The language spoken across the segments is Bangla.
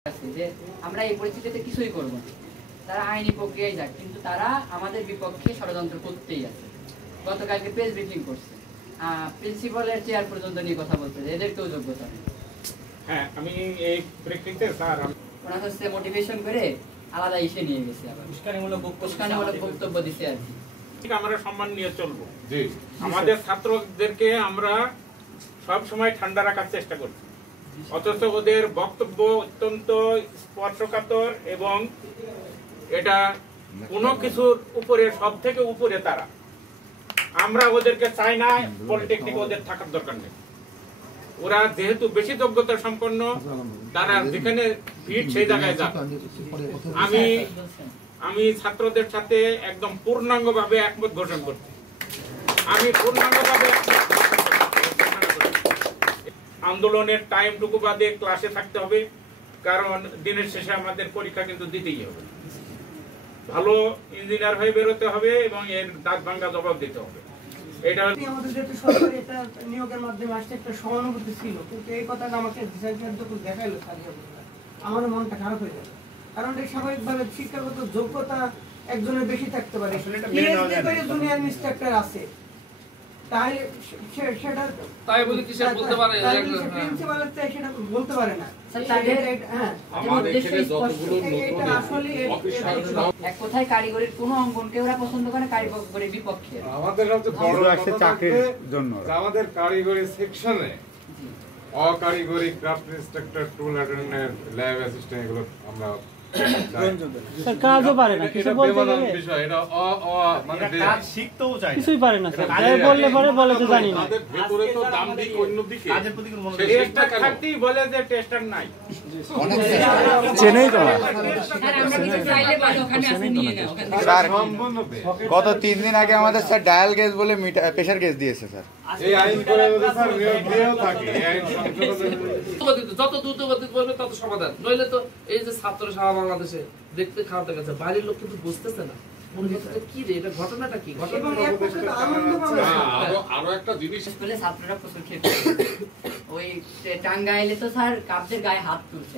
যে আমরা এই পরিস্থিতিতে কিছুই করব না, তারা আইনি প্রক্রিয়ায় যাক, কিন্তু তারা আমাদের বিপক্ষে ষড়যন্ত্র করতেই আছে। গতকালকে প্রেস ব্রিফিং করছে, প্রিন্সিপালের চেয়ার পর্যন্ত নিয়ে কথা বলতে, এদেরকেও যোগ্যতা নেই। হ্যাঁ, আমি এই প্রেক্ষিতে স্যার ওনার হচ্ছে মোটিভেশন করে আলাদা ইসে নিয়ে গেছে, আবার উস্কানিমূলক বক্তব্য দিছে আর কি। আমরা সম্মান নিয়ে চলবো। আমাদের ছাত্রদেরকে আমরা সব সময় ঠান্ডা রাখার চেষ্টা করছি, অথচ ওদের বক্তব্য অত্যন্ত স্পর্শকাতর এবং এটা কোনো কিছুর উপরে সব থেকে উপরে তারা। আমরা ওদেরকে চাই না পলিটেকনিক ওদের থাকার দরকার নেই। ওরা যেহেতু বেশি যোগ্যতা সম্পন্ন, তারা যেখানে ফিট সেই জায়গায় যাক। আমি ছাত্রদের সাথে একদম পূর্ণাঙ্গভাবে একমত ঘোষণা করছি। আমি পূর্ণাঙ্গভাবে আন্দোলনের টাইমটুকু বাদে ক্লাসে থাকতে হবে, কারণ দিনের শেষে আমাদের পরীক্ষা কিন্তু দিতেই হবে। ভালো ইঞ্জিনিয়ার হয়ে বেরোতে হবে এবং এর দাঁত ভাঙ্গা জবাব দিতে হবে। এটা আমাদের যেহেতু সরকার এটা নিয়োগের মাধ্যমে আসছে, একটা সহানুভূতি ছিল, কিন্তু এই কথাটা আমাকে যখন দেখাইলো আমার মনটা খারাপ হয়ে গেল। কারণ এটা স্বাভাবিকভাবে শিক্ষাগত যোগ্যতা একজনের বেশি থাকতে পারে, জুনিয়র ইন্সট্রাক্টর আছে, তাই সেটা তাই বলে কি সে বলতে পারে প্রিন্সিপাল সেটা বলতে পারে না। এক কথায় কারিগরির কোনো অঙ্গনকে ওরা পছন্দ করে, কারিগরির বিপক্ষে। আমাদের সবচেয়ে বড় একটা চাকরির জন্য আমাদের কারিগরি সেকশনে অকারিগরি ক্রাফট ইন্সট্রাক্টর, টুল অ্যাটেন্ডেন্ট, ল্যাব অ্যাসিস্ট্যান্ট এগুলো আমরা স্যার কাজও পারে না, কিছু বলতে গেলে বিষয় এটা মানে কাজ শিখতেও চায়, কিছুই পারে না স্যার। তাই বললে পরে বলে যে জানি না। তাদের ভেতরে তো দাম দিক অন্য দিকে কাজের প্রতি কোনো মনোযোগ টেস্টার থাকতেই বলে যে টেস্টার নাই। চেনেই তো স্যার গত 3 দিন আগে আমাদের স্যার ডায়াল গেজ বলে প্রেসার গেজ দিয়েছে স্যার। এই আইন করে স্যার নিয়োগ দিয়েও থাকে, এই আইন সংশোধন যত দ্রুত গতি করবে তত সমাধান। নইলে তো এই যে ছাত্র সারা বাংলাদেশে দেখতে খারাপ দেখাচ্ছে, বাইরের লোক কিন্তু বুঝতেছে না কি রে, এটা ঘটনাটা কি। আরো একটা জিনিস ছাত্ররা প্রচুর খেতে ওই টাঙ্গাইলে তো স্যার কাপদের গায়ে হাত তুলছে।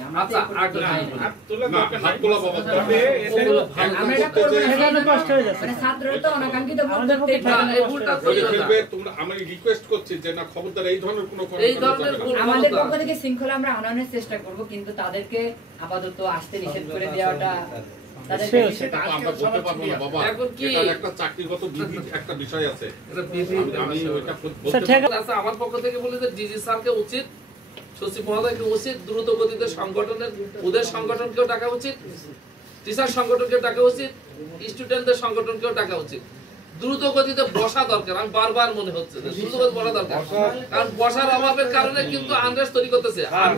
ছাত্ররা তো অনাকাঙ্ক্ষিত আমি রিকোয়েস্ট করছি যে না, খবরদার এই ধরনের কোনো আমাদের পক্ষ থেকে শৃঙ্খলা আমরা আনানোর চেষ্টা করব, কিন্তু তাদেরকে আপাতত আসতে নিষেধ করে দেওয়াটা আমার পক্ষ থেকে বলি যে ডিজি স্যারকে উচিত, সচিব মহোদয়কে উচিত দ্রুত গতিতে সংগঠনের ওদের সংগঠনকেও ডাকা উচিত, টিচার সংগঠনকেও ডাকা উচিত, স্টুডেন্টদের সংগঠনকেও ডাকা উচিত। দ্রুত গতিতে বসা দরকার। আমি বারবার মনে হচ্ছে যে দ্রুত গতিতে বসা দরকার, কারণ বসার অভাবের কারণে কিন্তু আনরেস্ট তৈরি করতেছে। আর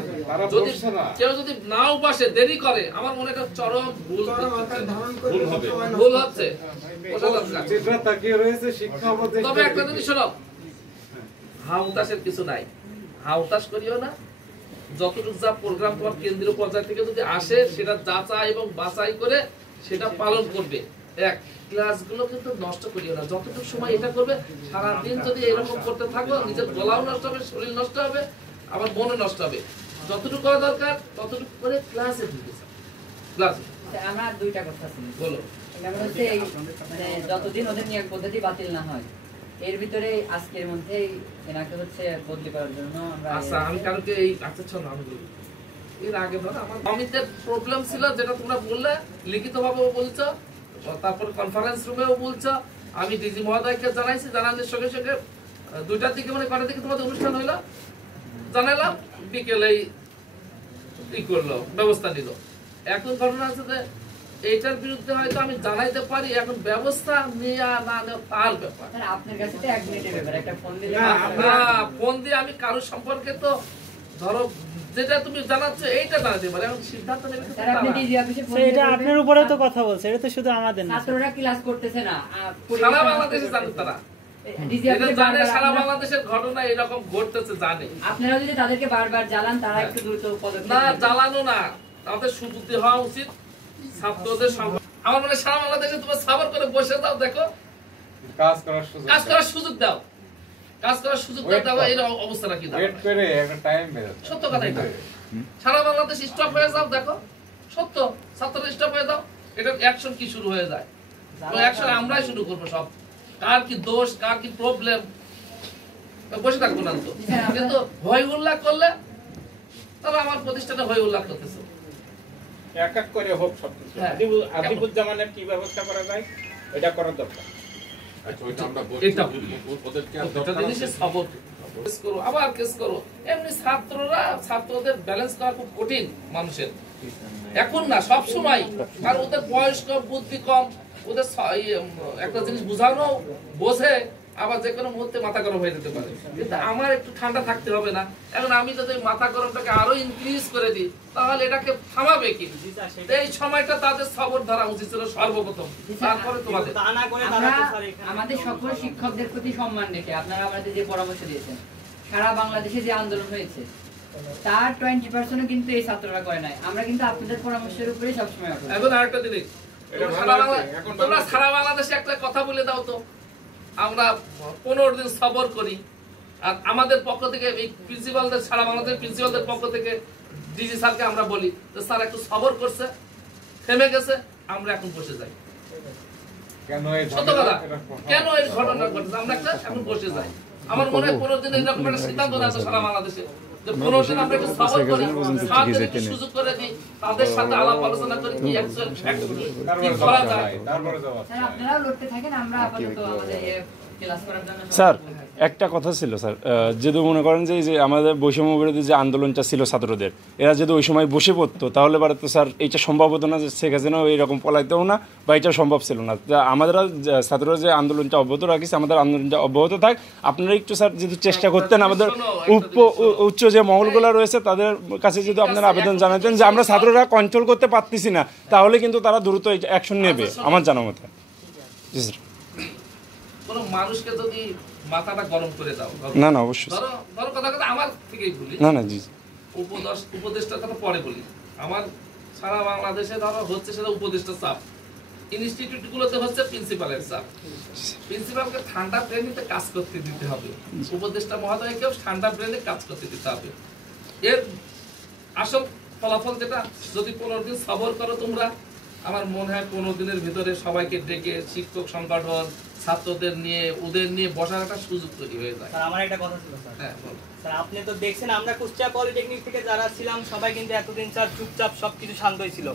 যদি কেউ যদি নাও বসে, দেরি করে, আমার মনে একটা চরম ভুল হচ্ছে। তবে একটা জিনিস শোনো, হাউতাসের কিছু নাই, হাউতাস করিও না। যতটুকু যা প্রোগ্রাম তোমার কেন্দ্রীয় পর্যায় থেকে যদি আসে, সেটা যাচাই এবং বাছাই করে সেটা পালন করবে। এক, ক্লাসগুলো কিন্তু নষ্ট করিও না। যতটুকু সময় এটা করবে, সারাদিন যদি এরকম করতে থাকো, নিজের গলাও নষ্ট হবে, শরীর নষ্ট হবে, আবার মনও নষ্ট হবে। যতটুকু করা দরকার ততটুকু করে ক্লাসে ঢুকেছে। ক্লাস আমরা দুইটা কথা শুনি, বলো। মানে যতদিন ওদের নিয়োগ পদ্ধতি বাতিল না হয়, এর ভিতরে আজকের মধ্যেই এনাকে হচ্ছে বদলি করার জন্য আমরা। আচ্ছা, আমি কারণকে এই আচ্ছা আমি বলি, এর আগে ধরো আমার অমিতের প্রবলেম ছিল, যেটা তোমরা বললে, লিখিতভাবেও বলছো, তারপর কনফারেন্স রুমেও বলছো। আমি ডিজি মহোদয়কে জানাইছি, জানানোর সঙ্গে সঙ্গে 2টার দিকে মানে কটার দিকে তোমাদের অনুষ্ঠান হইলো জানাইলাম, বিকেলেই কি করলো, ব্যবস্থা নিল। এখন ঘটনা আছে যে এইটার বিরুদ্ধে হয়তো আমি জানাইতে পারি, এখন ব্যবস্থা নেওয়া না নেওয়া তার ব্যাপার। আপনার কাছে তো 1 মিনিটের ব্যাপার, একটা ফোন দিলে ফোন দিয়ে আমি কারোর সম্পর্কে তো ধরো যেটা তুমি জানাচ্ছ এইটা জানাতে পারে, এখন সিদ্ধান্ত নেবে এটা আপনার উপরে তো কথা বলছে, এটা তো শুধু আমাদের না। ছাত্ররা ক্লাস করতেছে না, সারা বাংলাদেশে জানে, তারা সারা বাংলাদেশের ঘটনা এরকম ঘটতেছে জানে। আপনারা যদি তাদেরকে বারবার জ্বালান, তারা একটু দ্রুত পদক্ষেপ না, জ্বালানো না, তাদের সুবুদ্ধি হওয়া উচিত ছাত্রদের সঙ্গে। আমার মনে সারা বাংলাদেশে তোমার সাবর করে বসে দাও, দেখো কাজ করার সুযোগ দাও, কাজ করার সুযোগ দাও। এই অবস্থাটা কি ওয়েট করে একটা টাইম বের সত্য কথা এটা। সারা বাংলাদেশ স্টপ হয়ে যাও, দেখো সত্য ছাত্র স্টপ হয়ে যাও, এটা অ্যাকশন কি শুরু হয়ে যায়, অ্যাকশন আমরাই শুরু করবো সব, কার কি দোষ কার কি প্রবলেম বসে থাকবো না তো। কিন্তু হই উল্লাহ করলে তাহলে আমার প্রতিষ্ঠানে হই উল্লাহ করতেছে, এক এক করে হোক সবকিছু। হ্যাঁ। আজিবুজ্জামানের কি ব্যবস্থা করা যায় এটা করার দরকার। আবার কেস করো, এমনি ছাত্রদের ব্যালেন্স করা খুব কঠিন মানুষের, এখন না সব সময়, কারণ ওদের বয়স কম বুদ্ধি কম, ওদের একটা জিনিস বুঝানো বোঝে, আবার যে কোনো মুহূর্তে মাথা গরম হয়ে যেতে পারে। কিন্তু আমার একটু ঠান্ডা থাকতে হবে না, এখন আমি যদি মাথা গরমটাকে আরো ইনক্রিজ করে দিই তাহলে এটাকে থামাবে কি? এই সময়টা তাদের সবর ধরা উচিত ছিল সর্বপ্রথম, তারপরে তোমাদের। আমরা আমাদের সকল শিক্ষকদের প্রতি সম্মান রেখে আপনারা আমাদের যে পরামর্শ দিয়েছেন, সারা বাংলাদেশে যে আন্দোলন হয়েছে তার 20% কিন্তু এই ছাত্ররা করে নাই। আমরা কিন্তু আপনাদের পরামর্শের উপরে সবসময় অটল। এখন আরেকটা জিনিস, তোমরা সারা বাংলাদেশে একটা কথা বলে দাও তো, আমরা 15 দিন সবর করি, আর আমাদের পক্ষ থেকে এই প্রিন্সিপালদের, সারা বাংলাদেশের প্রিন্সিপালদের পক্ষ থেকে ডিজি স্যারকে আমরা বলি যে স্যার একটু সবর করছে, থেমে গেছে, আমরা এখন বসে যাই। সত্য কথা, কেন এই ঘটনা ঘটছে, আমরা একটা এখন বসে যাই। আমার মনে হয় 15 দিন এরকম একটা সিদ্ধান্ত নেওয়া সারা বাংলাদেশে, যে 15 দিন আমরা একটু সবর করি, তাদেরকে সুযোগ করে দিই, তাদের সাথে আলাপ আলোচনা করি কি করা যায়। স্যার আপনারাও লড়তে থাকেন, আমরা আপাতত আমাদের ক্লাস করার জন্য। স্যার একটা কথা ছিল স্যার, যদি মনে করেন যে আমাদের বৈষম্য বিরোধী যে আন্দোলনটা ছিল ছাত্রদের, এরা যদি ওই সময় বসে পড়তো তাহলে পারে তো স্যার এইটা সম্ভব হতো না যে শেখ হাসিনাও এইরকম পলাইতেও না, বা এটা সম্ভব ছিল না। আমাদের ছাত্ররা যে আন্দোলনটা অব্যাহত রাখিছে, আমাদের আন্দোলনটা অব্যাহত থাক। আপনারা একটু স্যার যদি চেষ্টা করতেন, আমাদের উচ্চ যে মহলগুলো রয়েছে তাদের কাছে যদি আপনারা আবেদন জানাতেন যে আমরা ছাত্ররা কন্ট্রোল করতে পারতেছি না, তাহলে কিন্তু তারা দ্রুত অ্যাকশন নেবে আমার জানা মতে। জি স্যার। কোন মানুষকে যদি মাথাটা গরম করে দাও, না না অবশ্যই, ধরো কথা কথা আমার থেকেই বলি, না না জি, উপদেষ্টার কথা পরে বলি। আমার সারা বাংলাদেশে ধরো হচ্ছে সেটা উপদেষ্টা চাপ, ইনস্টিটিউট গুলোতে হচ্ছে প্রিন্সিপালের চাপ। প্রিন্সিপালকে ঠান্ডা ব্রেনে কাজ করতে দিতে হবে, উপদেষ্টা মহোদয়কেও ঠান্ডা ব্রেনে কাজ করতে দিতে হবে। এর আসল ফলাফল যেটা, যদি 15 দিন সবর করো তোমরা, আমার মনে হয় 15 দিনের ভিতরে সবাইকে ডেকে শিক্ষক সংগঠন ছাত্রদের নিয়ে ওদের নিয়ে বসার একটা সুযোগ তৈরি হয়ে যায়। স্যার আমার একটা কথা ছিল স্যার। হ্যাঁ বল। স্যার আপনি তো দেখছেন আমরা কুষ্টিয়া পলিটেকনিক থেকে যারা ছিলাম সবাই কিন্তু এতদিন স্যার চুপচাপ সবকিছু শান্তই ছিল,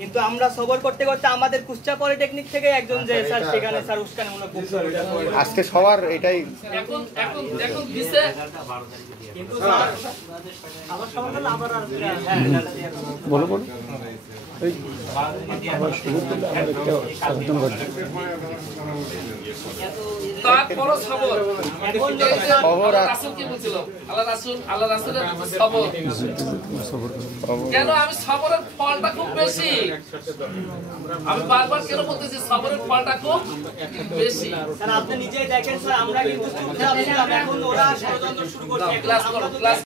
কিন্তু আমরা সবর করতে করতে আমাদের কুষ্টিয়া পলিটেকনিক থেকে একজন যে স্যার সেখানে স্যার উস্কানিমূলক বক্তব্য আজকে সবার এটাই এখন দিছে, কিন্তু স্যার আবার সবার হলো আবার আর বলো বলো আবার শুরু করলে আমার একটা সাবধান ঘটে। তারপরও সবর, রাসূল কি বলছিল, আল্লাহ রাসূলের সবর। কেন আমি সবরের ফলটা খুব বেশি, আমি বারবার কেন বলতেছি সবরের ফলটা খুব বেশি। স্যার আপনি নিজেই দেখেন স্যার আমরা কিন্তু চুপচাপ ছিলাম, এখন ওরা ষড়যন্ত্র শুরু করছে। ক্লাস করো, ক্লাস